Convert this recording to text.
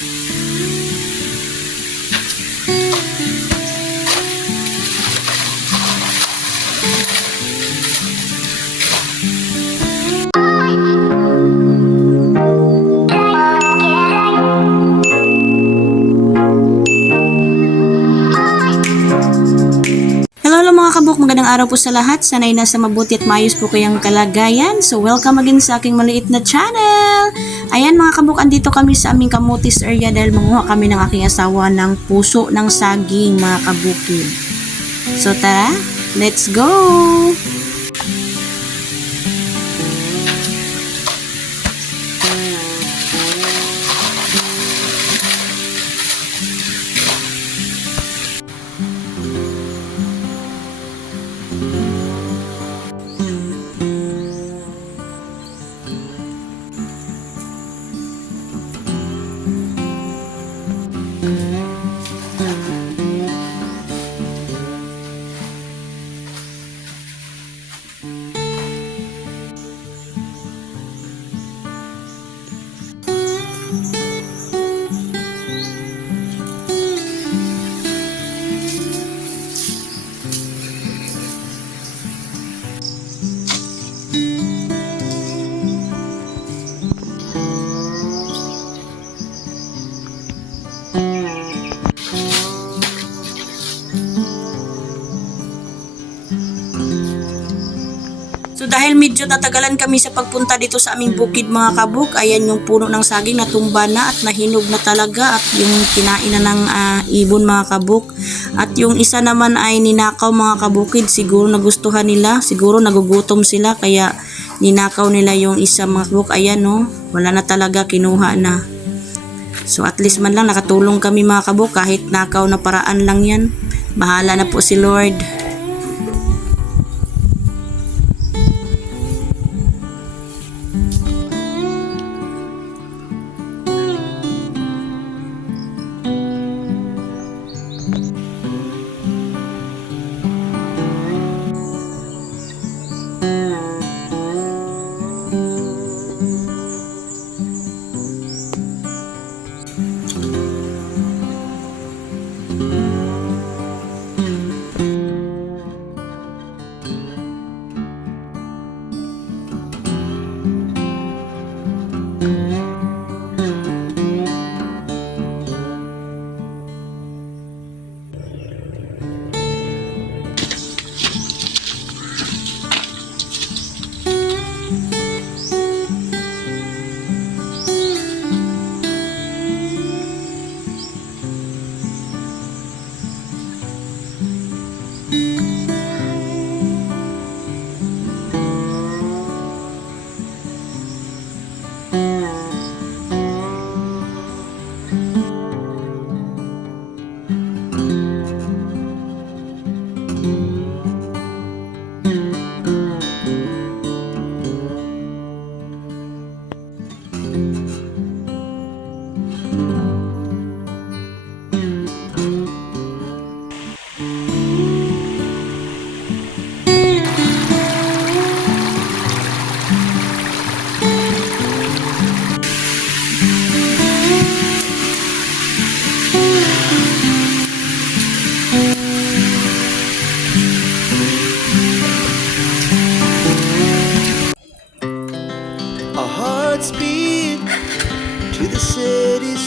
Thank you. Magandang araw po sa lahat. Sana'y nasa mabuti at maayos po kayang kalagayan. So, welcome again sa aking maliit na channel. Ayan mga kabuk, andito kami sa aming kamutis area dahil manguha kami ng aking asawa ng puso ng saging mga kabukid. So, tara, let's go! Dahil medyo natagalan kami sa pagpunta dito sa aming bukid mga kabuk, ayan yung puno ng saging natumba na at nahinog na talaga at yung kinain na ng ah, ibon mga kabuk. At yung isa naman ay ninakaw mga kabukid, siguro nagustuhan nila, siguro nagugutom sila kaya ninakaw nila yung isa mga kabuk. Ayan no, wala na talaga kinuha na. So at least man lang nakatulong kami mga kabuk kahit nakaw na paraan lang yan. Bahala na po si Lord.